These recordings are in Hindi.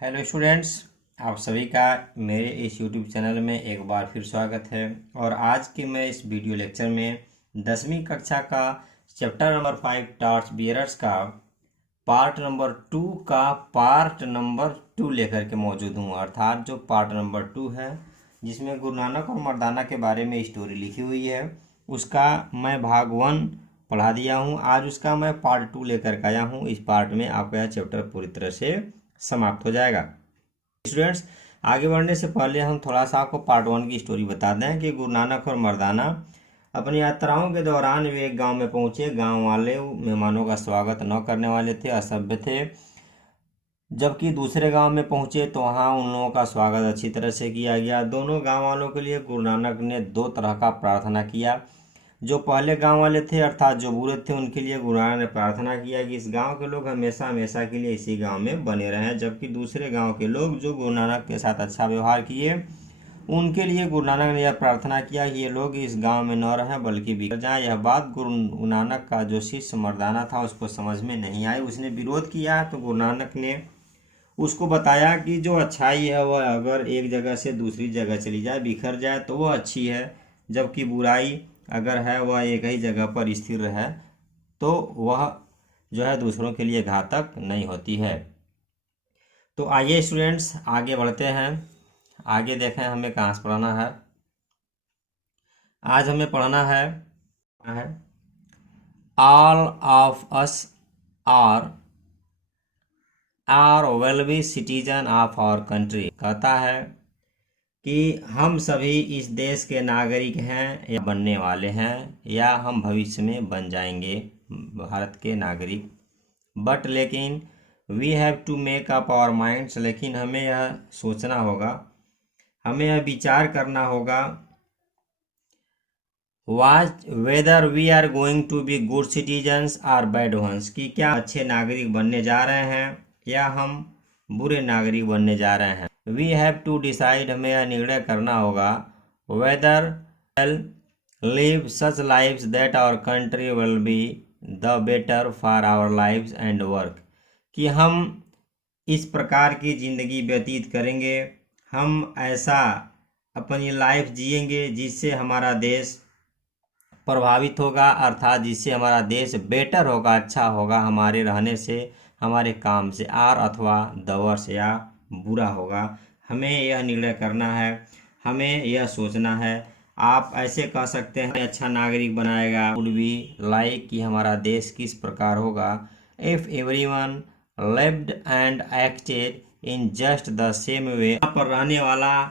हेलो स्टूडेंट्स, आप सभी का मेरे इस यूट्यूब चैनल में एक बार फिर स्वागत है। और आज के मैं इस वीडियो लेक्चर में 10वीं कक्षा का चैप्टर नंबर 5 टॉर्च बियरर्स का पार्ट नंबर 2 का पार्ट नंबर 2 लेकर के मौजूद हूँ। अर्थात जो पार्ट नंबर 2 है जिसमें गुरु नानक और मर्दाना के बारे में स्टोरी लिखी हुई है, उसका मैं भाग 1 पढ़ा दिया हूँ। आज उसका मैं पार्ट 2 लेकर के आया हूँ। इस पार्ट में आपका यह चैप्टर पूरी तरह से समाप्त हो जाएगा। स्टूडेंट्स, आगे बढ़ने से पहले हम थोड़ा सा आपको पार्ट 1 की स्टोरी बता दें कि गुरु नानक और मर्दाना अपनी यात्राओं के दौरान वे एक गांव में पहुंचे। गांव वाले मेहमानों का स्वागत न करने वाले थे, असभ्य थे। जबकि दूसरे गांव में पहुंचे तो वहां उन लोगों का स्वागत अच्छी तरह से किया गया। दोनों गांव वालों के लिए गुरु नानक ने 2 तरह का प्रार्थना किया। जो पहले गांव वाले थे अर्थात जो बुरे थे, उनके लिए गुरु नानक ने प्रार्थना किया कि इस गांव के लोग हमेशा हमेशा के लिए इसी गांव में बने रहें। जबकि दूसरे गांव के लोग जो गुरु नानक के साथ अच्छा व्यवहार किए, उनके लिए गुरु नानक ने यह प्रार्थना किया कि ये लोग इस गांव में न रहें बल्कि बिगड़ जाएं। यह बात गुरु नानक का जो शिष्य मर्दाना था उसको समझ में नहीं आई। उसने विरोध किया तो गुरु नानक ने उसको बताया कि जो अच्छाई है वह अगर एक जगह से दूसरी जगह चली जाए, बिखर जाए, तो वह अच्छी है। जबकि बुराई अगर है वह एक ही जगह पर स्थिर रहे तो वह जो है दूसरों के लिए घातक नहीं होती है। तो आइए स्टूडेंट्स आगे बढ़ते हैं। आगे देखें हमें कहाँ से पढ़ना है। आज हमें पढ़ना है all of us are well be citizen of our country. कहता है कि हम सभी इस देश के नागरिक हैं या बनने वाले हैं या हम भविष्य में बन जाएंगे भारत के नागरिक। बट लेकिन we have to make up our minds, लेकिन हमें यह सोचना होगा, हमें यह विचार करना होगा whether we are going to be good citizens or bad ones, कि क्या अच्छे नागरिक बनने जा रहे हैं या हम बुरे नागरिक बनने जा रहे हैं। वी हैव टू डिसाइड, हमें यह निर्णय करना होगा whether live such lifes that our country will be the better for our lifes and work, कि हम इस प्रकार की ज़िंदगी व्यतीत करेंगे, हम ऐसा अपनी लाइफ जिएंगे जिससे हमारा देश प्रभावित होगा, अर्थात जिससे हमारा देश बेटर होगा, अच्छा होगा हमारे रहने से, हमारे काम से, आर अथवा दवर से या बुरा होगा। हमें यह निर्णय करना है, हमें यह सोचना है। आप ऐसे कह सकते हैं अच्छा नागरिक बनाएगा वुड बी लाइक, कि हमारा देश किस प्रकार होगा if everyone lived and acted in just the same way, यहाँ पर रहने वाला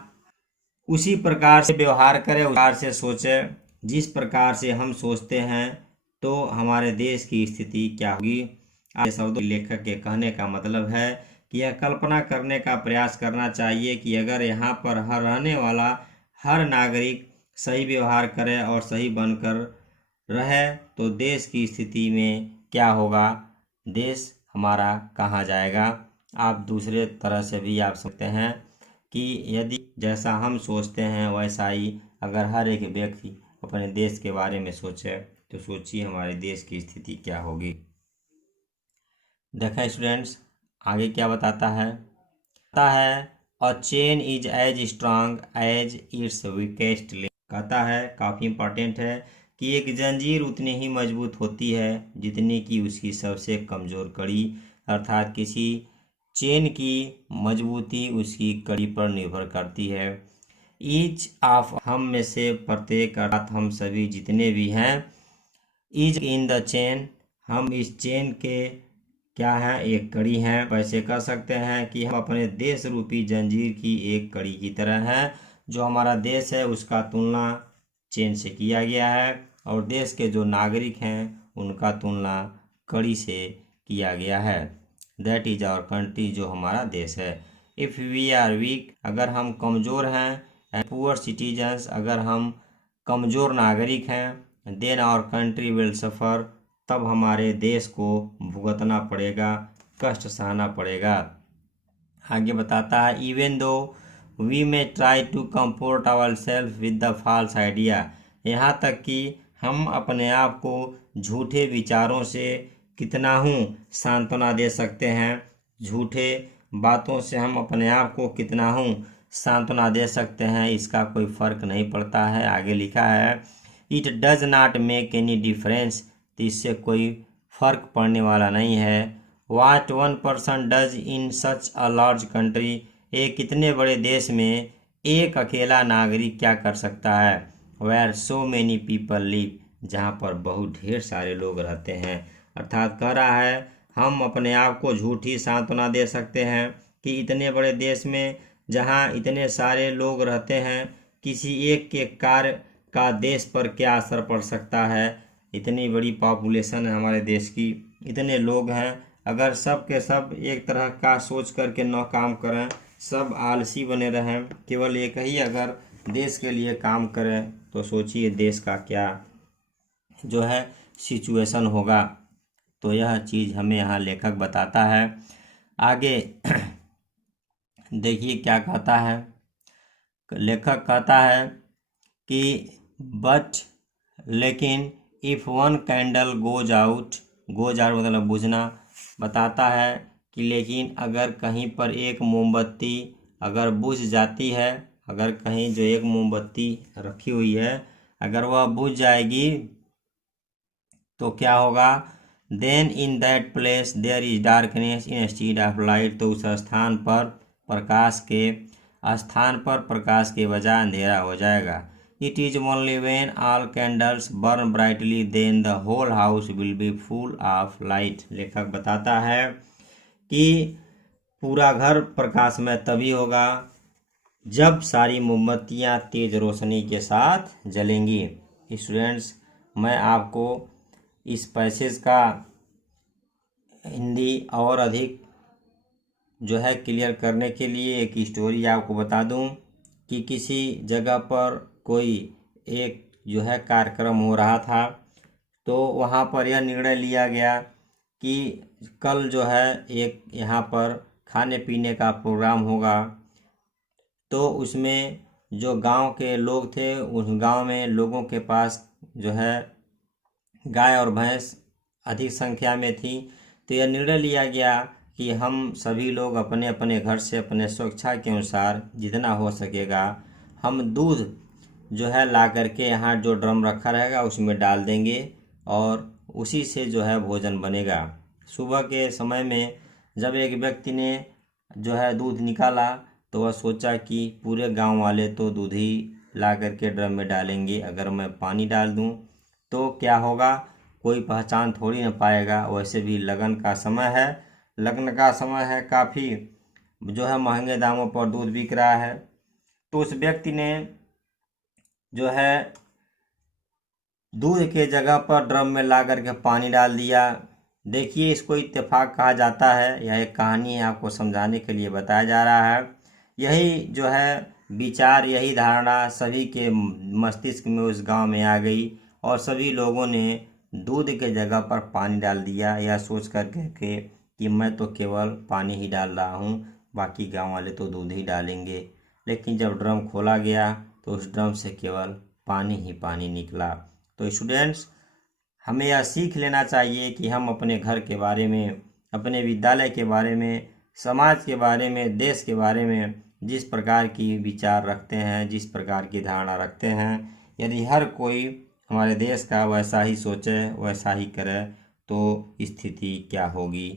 उसी प्रकार से व्यवहार करे, उस प्रकार से सोचे जिस प्रकार से हम सोचते हैं, तो हमारे देश की स्थिति क्या होगी। आज शब्दों लेखक के कहने का मतलब है कि यह कल्पना करने का प्रयास करना चाहिए कि अगर यहाँ पर हर रहने वाला हर नागरिक सही व्यवहार करे और सही बनकर रहे तो देश की स्थिति में क्या होगा, देश हमारा कहाँ जाएगा। आप दूसरे तरह से भी आप सकते हैं कि यदि जैसा हम सोचते हैं वैसा ही अगर हर एक व्यक्ति अपने देश के बारे में सोचे तो सोचिए हमारे देश की स्थिति क्या होगी। देखें स्टूडेंट्स आगे क्या बताता है a chain is as strong as its weakest link. कहता है काफ़ी इम्पोर्टेंट है कि एक जंजीर उतनी ही मजबूत होती है जितनी कि उसकी सबसे कमज़ोर कड़ी, अर्थात किसी चेन की मजबूती उसकी कड़ी पर निर्भर करती है। ईच ऑफ, हम में से प्रत्येक अर्थात हम सभी जितने भी हैं, इज इन द चेन, हम इस चेन के क्या हैं, एक कड़ी हैं। वैसे कह सकते हैं कि हम अपने देश रूपी जंजीर की एक कड़ी की तरह हैं। जो हमारा देश है उसका तुलना चेन से किया गया है और देश के जो नागरिक हैं उनका तुलना कड़ी से किया गया है। दैट इज आवर कंट्री, जो हमारा देश है। इफ़ वी आर वीक, अगर हम कमज़ोर हैं, एंड पुअर सिटीजन्स, अगर हम कमज़ोर नागरिक हैं, then our country will suffer, तब हमारे देश को भुगतना पड़ेगा, कष्ट सहना पड़ेगा। आगे बताता है even though we may try to comfort our self with the false idea, यहाँ तक कि हम अपने आप को झूठे विचारों से कितना हूँ सांत्वना दे सकते हैं, झूठे बातों से हम अपने आप को कितना सांत्वना दे सकते हैं, इसका कोई फर्क नहीं पड़ता है। आगे लिखा है it does not make any difference, तो इससे कोई फर्क पड़ने वाला नहीं है। What one person does in such a large country, एक कितने बड़े देश में एक अकेला नागरिक क्या कर सकता है। Where so many people live, जहाँ पर बहुत ढेर सारे लोग रहते हैं। अर्थात कह रहा है हम अपने आप को झूठी सांत्वना दे सकते हैं कि इतने बड़े देश में जहाँ इतने सारे लोग रहते हैं, किसी एक के कार्य का देश पर क्या असर पड़ सकता है। इतनी बड़ी पॉपुलेशन है हमारे देश की, इतने लोग हैं, अगर सब के सब एक तरह का सोच करके न काम करें, सब आलसी बने रहें, केवल एक ही अगर देश के लिए काम करें, तो सोचिए देश का क्या जो है सिचुएशन होगा। तो यह चीज़ हमें यहाँ लेखक बताता है। आगे देखिए क्या कहता है। लेखक कहता है कि बट लेकिन if one candle goes out मतलब बुझना, बताता है कि लेकिन अगर कहीं पर एक मोमबत्ती अगर बुझ जाती है, अगर कहीं जो एक मोमबत्ती रखी हुई है अगर वह बुझ जाएगी तो क्या होगा। Then in that place there is darkness instead of light, तो उस स्थान पर प्रकाश के बजाय अंधेरा हो जाएगा। It is only when all candles burn brightly then the whole house will be full of light. लेखक बताता है कि पूरा घर प्रकाशमय तभी होगा जब सारी मोमबत्तियां तेज रोशनी के साथ जलेंगी। स्टूडेंट्स, मैं आपको इस पैसेज का हिंदी और अधिक जो है क्लियर करने के लिए एक स्टोरी आपको बता दूं कि किसी जगह पर कोई एक जो है कार्यक्रम हो रहा था, तो वहाँ पर यह निर्णय लिया गया कि कल जो है एक यहाँ पर खाने पीने का प्रोग्राम होगा। तो उसमें जो गांव के लोग थे, उस गांव में लोगों के पास जो है गाय और भैंस अधिक संख्या में थी। तो यह निर्णय लिया गया कि हम सभी लोग अपने अपने घर से अपने स्वेच्छा के अनुसार जितना हो सकेगा हम दूध जो है ला करके यहाँ जो ड्रम रखा रहेगा उसमें डाल देंगे और उसी से जो है भोजन बनेगा। सुबह के समय में जब एक व्यक्ति ने जो है दूध निकाला तो वह सोचा कि पूरे गांव वाले तो दूध ही ला करके ड्रम में डालेंगे, अगर मैं पानी डाल दूं तो क्या होगा, कोई पहचान थोड़ी न पाएगा। वैसे भी लगन का समय है, काफ़ी जो है महंगे दामों पर दूध बिक रहा है। तो उस व्यक्ति ने जो है दूध के जगह पर ड्रम में ला करके पानी डाल दिया। देखिए, इसको इत्तेफाक कहा जाता है। यह एक कहानी है, आपको समझाने के लिए बताया जा रहा है। यही जो है विचार, यही धारणा सभी के मस्तिष्क में उस गांव में आ गई और सभी लोगों ने दूध के जगह पर पानी डाल दिया, यह सोच करके कि मैं तो केवल पानी ही डाल रहा हूँ, बाकी गांव वाले तो दूध ही डालेंगे। लेकिन जब ड्रम खोला गया तो उस ड्रम से केवल पानी ही पानी निकला। तो स्टूडेंट्स, हमें यह सीख लेना चाहिए कि हम अपने घर के बारे में, अपने विद्यालय के बारे में, समाज के बारे में, देश के बारे में जिस प्रकार की विचार रखते हैं, जिस प्रकार की धारणा रखते हैं, यदि हर कोई हमारे देश का वैसा ही सोचे, वैसा ही करे, तो स्थिति क्या होगी।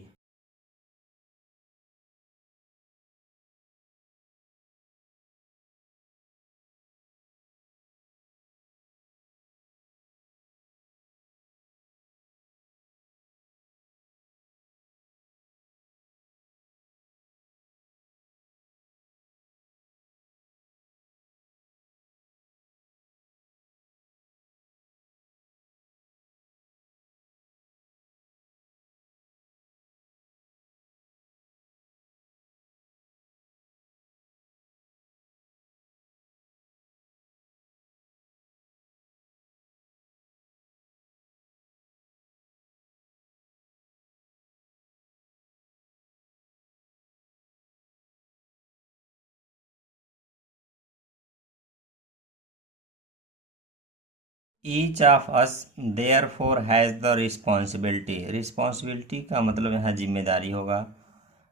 Each of us therefore has the responsibility. Responsibility का मतलब यहाँ जिम्मेदारी होगा।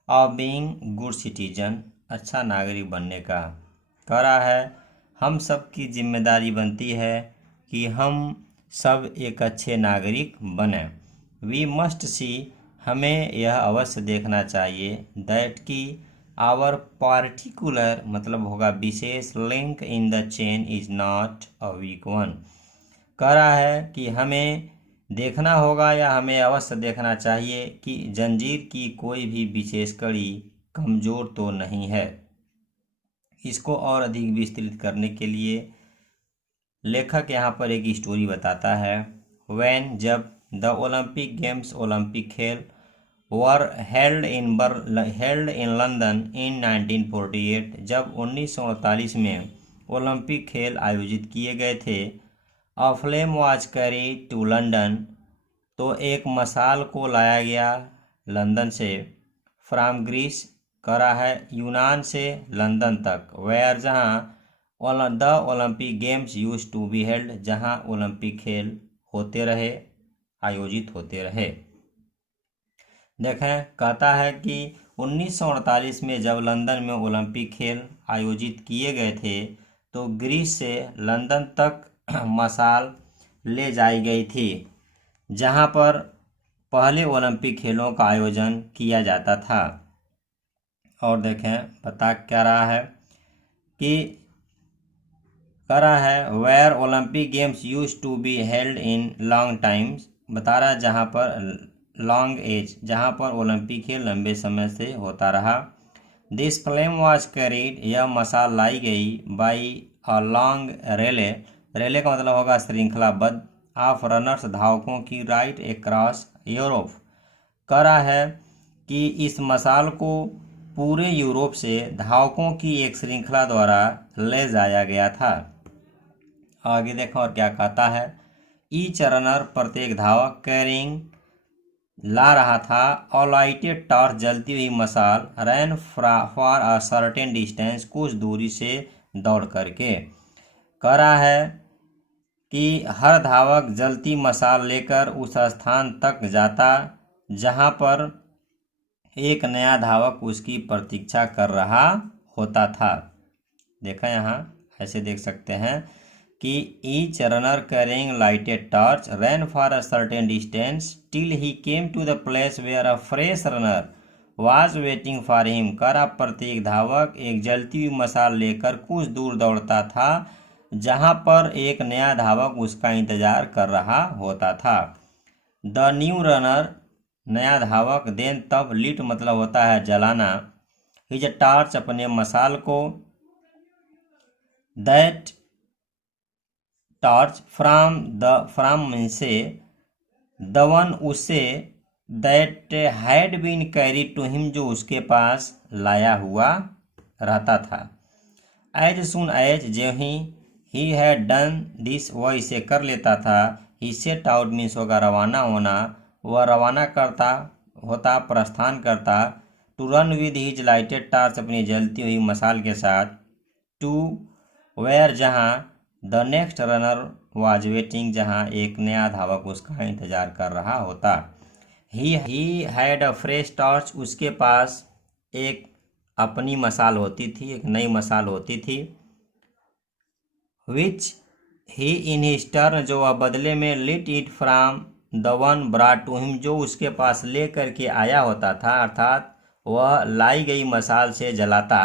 ऑफ बीइंग गुड सिटीजन, अच्छा नागरिक बनने का। कह रहा है हम सब की जिम्मेदारी बनती है कि हम सब एक अच्छे नागरिक बने। वी मस्ट सी, हमें यह अवश्य देखना चाहिए, दैट की आवर पार्टिकुलर मतलब होगा विशेष, link in the chain is not a weak one. कह रहा है कि हमें देखना होगा या हमें अवश्य देखना चाहिए कि जंजीर की कोई भी विशेष कड़ी कमज़ोर तो नहीं है। इसको और अधिक विस्तृत करने के लिए लेखक यहाँ पर एक स्टोरी बताता है। व्हेन जब द ओलंपिक गेम्स ओलंपिक खेल वर हेल्ड इन लंदन इन 1948, जब 1948 में ओलंपिक खेल आयोजित किए गए थे। A flame was carried to London, तो एक मशाल को लाया गया लंदन से। फ्राम ग्रीस, करा है यूनान से लंदन तक। वेयर, जहाँ the Olympic games used to be held, जहाँ ओलंपिक खेल होते रहे, आयोजित होते रहे। देखें, कहता है कि 1948 में जब लंदन में ओलंपिक खेल आयोजित किए गए थे तो ग्रीस से लंदन तक मशाल ले जाई गई थी, जहां पर पहले ओलंपिक खेलों का आयोजन किया जाता था। और देखें बता क्या रहा है कि कह रहा है where Olympic games used to be held in long times, बता रहा है जहाँ पर लॉन्ग एज, जहाँ पर ओलंपिक खेल लंबे समय से होता रहा। दिस फ्लेम वाज कैरीड, यह मशाल लाई गई बाई अ लॉन्ग रेले, रेले का मतलब होगा श्रृंखलाबद्ध, ऑफ रनर्स धावकों की, राइट अक्रॉस यूरोप। कह रहा है कि इस मशाल को पूरे यूरोप से धावकों की एक श्रृंखला द्वारा ले जाया गया था। आगे देखो और क्या कहता है। ईच रनर, प्रत्येक धावक, कैरिंग ला रहा था, ऑलाइटेड टॉर्च, जलती हुई मशाल, रैन फॉर अ सर्टेन डिस्टेंस, कुछ दूरी से दौड़ करके। कह रहा है कि हर धावक जलती मशाल लेकर उस स्थान तक जाता जहां पर एक नया धावक उसकी प्रतीक्षा कर रहा होता था। देखा यहाँ ऐसे देख सकते हैं कि each runner carrying lighted torch ran for a certain distance till he came to the place where a fresh runner was waiting for him. कर प्रत्येक धावक एक जलती हुई मशाल लेकर कुछ दूर दौड़ता था जहां पर एक नया धावक उसका इंतजार कर रहा होता था। द न्यू रनर, नया धावक, देन तब, लिट मतलब होता है जलाना, हिज टॉर्च, अपने मशाल को, दैट टॉर्च, फ्रॉम से, द वन, उससे, that had been carried to him, जो उसके पास लाया हुआ रहता था। एज सुन एज, जो ही हैड डन दिस, वह इसे कर लेता था। ही सेट आउट मीन्स होगा रवाना होना, वह रवाना करता होता, प्रस्थान करता। To run with his lighted torch, अपनी जलती हुई मशाल के साथ। टू वेयर, जहाँ, the next runner was waiting, जहाँ एक नया धावक उसका इंतजार कर रहा होता। He had a fresh torch, उसके पास एक अपनी मशाल होती थी, एक नई मशाल होती थी। विच ही इन हिज टर्न, जो वह बदले में, lit it from the one brought to him, जो उसके पास ले करके आया होता था, अर्थात वह लाई गई मशाल से जलाता।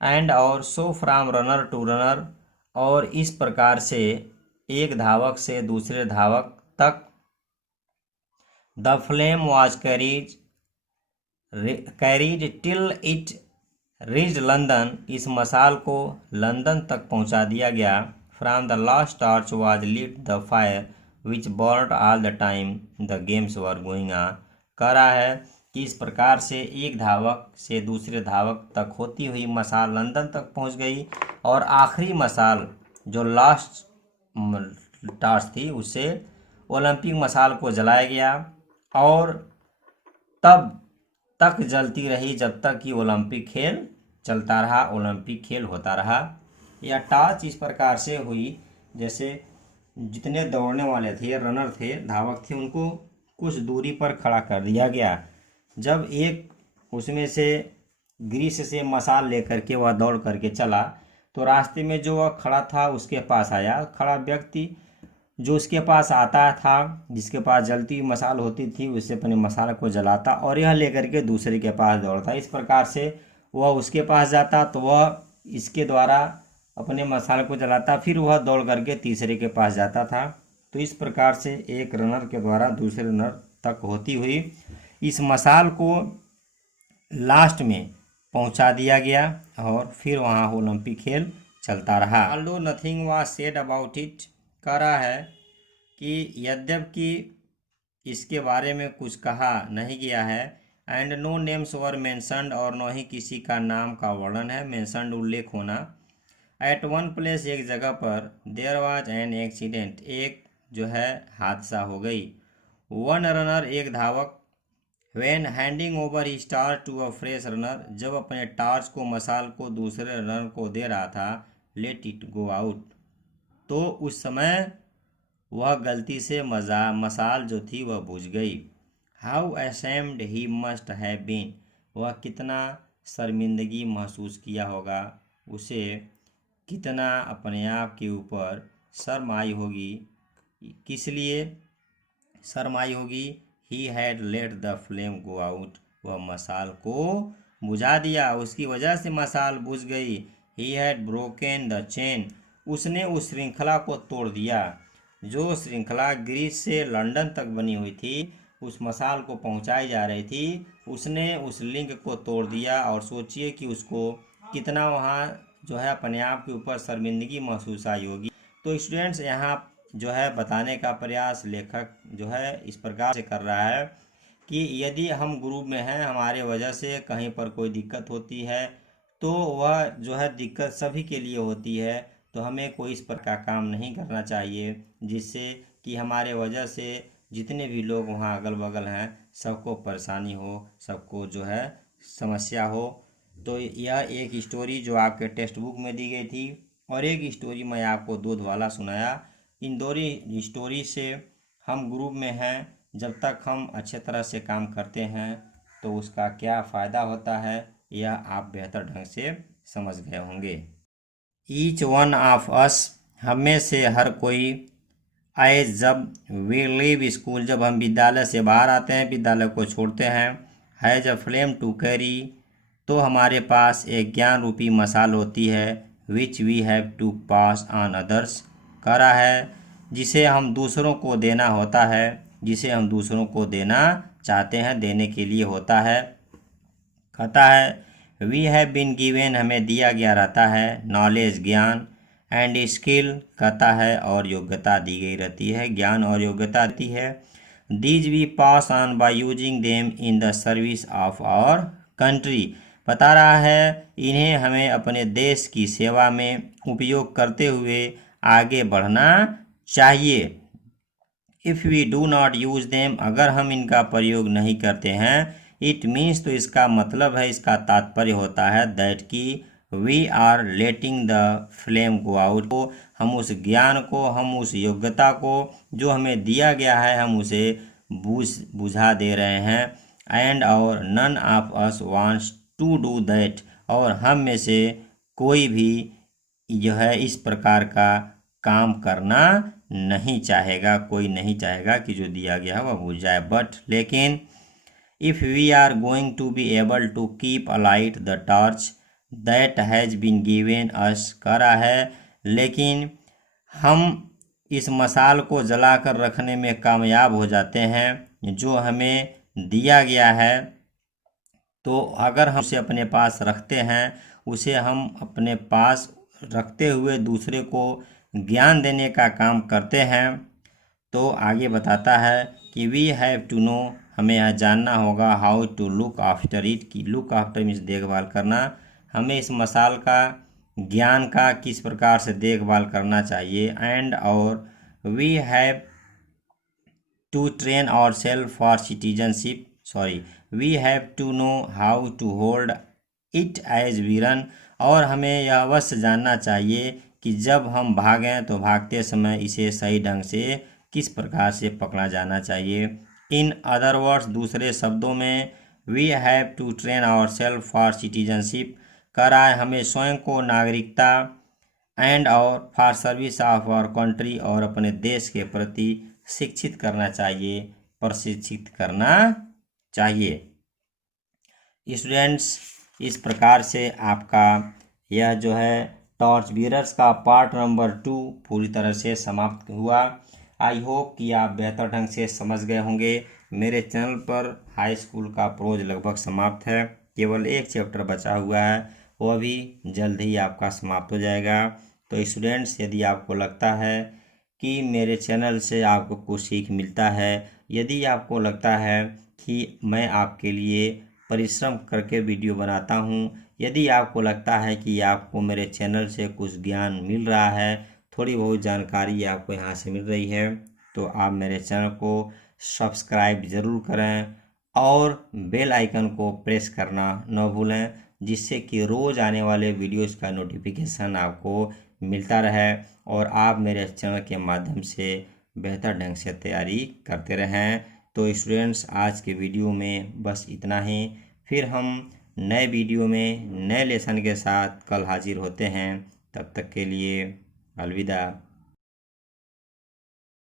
एंड और, so from runner to runner, और इस प्रकार से एक धावक से दूसरे धावक तक। The flame was carried till it reach London, इस मशाल को लंदन तक पहुंचा दिया गया। From the last torch was lit the fire which burn all the time the games were going on. कह रहा है कि इस प्रकार से एक धावक से दूसरे धावक तक होती हुई मशाल लंदन तक पहुंच गई और आखिरी मशाल जो लास्ट टॉर्च थी उससे ओलंपिक मशाल को जलाया गया और तब तक जलती रही जब तक कि ओलंपिक खेल चलता रहा, ओलंपिक खेल होता रहा। यह टॉर्च इस प्रकार से हुई जैसे जितने दौड़ने वाले थे, रनर थे, धावक थे, उनको कुछ दूरी पर खड़ा कर दिया गया। जब एक उसमें से ग्रीस से मसाल लेकर के वह दौड़ करके चला। तो रास्ते में जो वह खड़ा था उसके पास आया, खड़ा व्यक्ति जो उसके पास आता था, जिसके पास जलती हुई मसाल होती थी, उससे अपने मसाल को जलाता और यह लेकर के दूसरे के पास दौड़ता। इस प्रकार से वह उसके पास जाता तो वह इसके द्वारा अपने मसाल को जलाता, फिर वह दौड़ करके तीसरे के पास जाता था। तो इस प्रकार से एक रनर के द्वारा दूसरे रनर तक होती हुई इस मसाल को लास्ट में पहुंचा दिया गया और फिर वहां ओलंपिक खेल चलता रहा। Although nothing was said about it, कह रहा है कि यद्यपि इसके बारे में कुछ कहा नहीं गया है, and no names were mentioned, और न ही किसी का नाम का वर्णन है, मेंशन्ड उल्लेख होना। एट वन प्लेस, एक जगह पर, देयर वाज एन एक्सीडेंट, एक जो है हादसा हो गई। वन रनर, एक धावक, when handing over he torch to a fresh runner, जब अपने टार्च को मसाल को दूसरे रनर को दे रहा था, लेट इट गो आउट, तो उस समय वह गलती से मसाल जो थी वह बुझ गई। How ashamed he must have been, वह कितना शर्मिंदगी महसूस किया होगा, उसे कितना अपने आप के ऊपर शर्म आई होगी। किस लिए शर्म आई होगी? He had let the flame go out, वह मसाल को बुझा दिया, उसकी वजह से मसाल बुझ गई। He had broken the chain, उसने उस श्रृंखला को तोड़ दिया। जो श्रृंखला ग्रीस से लंदन तक बनी हुई थी, उस मसाल को पहुंचाई जा रही थी, उसने उस लिंक को तोड़ दिया। और सोचिए कि उसको कितना वहाँ जो है अपने आप के ऊपर शर्मिंदगी महसूस आई होगी। तो स्टूडेंट्स, यहाँ जो है बताने का प्रयास लेखक जो है इस प्रकार से कर रहा है कि यदि हम ग्रुप में हैं, हमारे वजह से कहीं पर कोई दिक्कत होती है, तो वह जो है दिक्कत सभी के लिए होती है। तो हमें कोई इस प्रकार का काम नहीं करना चाहिए जिससे कि हमारे वजह से जितने भी लोग वहाँ अगल बगल हैं सबको परेशानी हो, सबको जो है समस्या हो। तो यह एक स्टोरी जो आपके टेक्स्ट बुक में दी गई थी, और एक स्टोरी मैं आपको दूध वाला सुनाया। इन दोनों स्टोरी से हम ग्रुप में हैं, जब तक हम अच्छे तरह से काम करते हैं तो उसका क्या फ़ायदा होता है यह आप बेहतर ढंग से समझ गए होंगे। ईच वन ऑफ अस, हम में से हर कोई, एज जब वी लीव स्कूल, जब हम विद्यालय से बाहर आते हैं, विद्यालय को छोड़ते हैं, has a flame to carry, तो हमारे पास एक ज्ञान रूपी मसाल होती है, which we have to pass on others, कह रहा है जिसे हम दूसरों को देना होता है, जिसे हम दूसरों को देना चाहते हैं, देने के लिए होता है। कहता है वी हैव बीन गिवन, हमें दिया गया रहता है, नॉलेज ज्ञान, एंड स्किल, कहता है और योग्यता दी गई रहती है, ज्ञान और योग्यता रहती है। These we pass on by using them in the service of our country, बता रहा है इन्हें हमें अपने देश की सेवा में उपयोग करते हुए आगे बढ़ना चाहिए। If we do not use them, अगर हम इनका प्रयोग नहीं करते हैं, इट मीन्स, तो इसका मतलब है, इसका तात्पर्य होता है दैट की we are letting the flame go out, को हम उस ज्ञान को, हम उस योग्यता को जो हमें दिया गया है, हम उसे बुझा दे रहे हैं। एंड और none of us wants to do that, और हम में से कोई भी जो है इस प्रकार का काम करना नहीं चाहेगा, कोई नहीं चाहेगा कि जो दिया गया है वह बुझ जाए। बट, लेकिन, if we are going to be able to keep alight the torch that has been given us, कह रहा है लेकिन हम इस मसाल को जलाकर रखने में कामयाब हो जाते हैं जो हमें दिया गया है, तो अगर हम उसे अपने पास रखते हैं, उसे हम अपने पास रखते हुए दूसरे को ज्ञान देने का काम करते हैं, तो आगे बताता है कि वी हैव टू नो, हमें यह जानना होगा, how to look after it, की लुक आफ्टर मीन्स देखभाल करना, हमें इस मसाल का, ज्ञान का किस प्रकार से देखभाल करना चाहिए। एंड और we have to train our self for citizenship, we have to know how to hold it as we run, और हमें यह अवश्य जानना चाहिए कि जब हम भागें तो भागते समय इसे सही ढंग से किस प्रकार से पकड़ा जाना चाहिए। इन अदर वर्ड्स, दूसरे शब्दों में, we have to train our self for citizenship. कह रहा है हमें स्वयं को नागरिकता एंड और for service of our country, और अपने देश के प्रति शिक्षित करना चाहिए, प्रशिक्षित करना चाहिए। स्टूडेंट्स, इस प्रकार से आपका यह जो है टॉर्च बियरर्स का पार्ट नंबर 2 पूरी तरह से समाप्त हुआ। आई होप कि आप बेहतर ढंग से समझ गए होंगे। मेरे चैनल पर हाई स्कूल का प्रोज लगभग समाप्त है, केवल एक चैप्टर बचा हुआ है, वह भी जल्द ही आपका समाप्त हो जाएगा। तो स्टूडेंट्स, यदि आपको लगता है कि मेरे चैनल से आपको कुछ सीख मिलता है, यदि आपको लगता है कि मैं आपके लिए परिश्रम करके वीडियो बनाता हूँ, यदि आपको लगता है कि आपको मेरे चैनल से कुछ ज्ञान मिल रहा है, थोड़ी बहुत जानकारी आपको यहाँ से मिल रही है, तो आप मेरे चैनल को सब्सक्राइब ज़रूर करें और बेल आइकन को प्रेस करना न भूलें, जिससे कि रोज़ आने वाले वीडियोस का नोटिफिकेशन आपको मिलता रहे और आप मेरे चैनल के माध्यम से बेहतर ढंग से तैयारी करते रहें। तो स्टूडेंट्स, आज के वीडियो में बस इतना ही। फिर हम नए वीडियो में नए लेसन के साथ कल हाजिर होते हैं। तब तक के लिए अलविदा।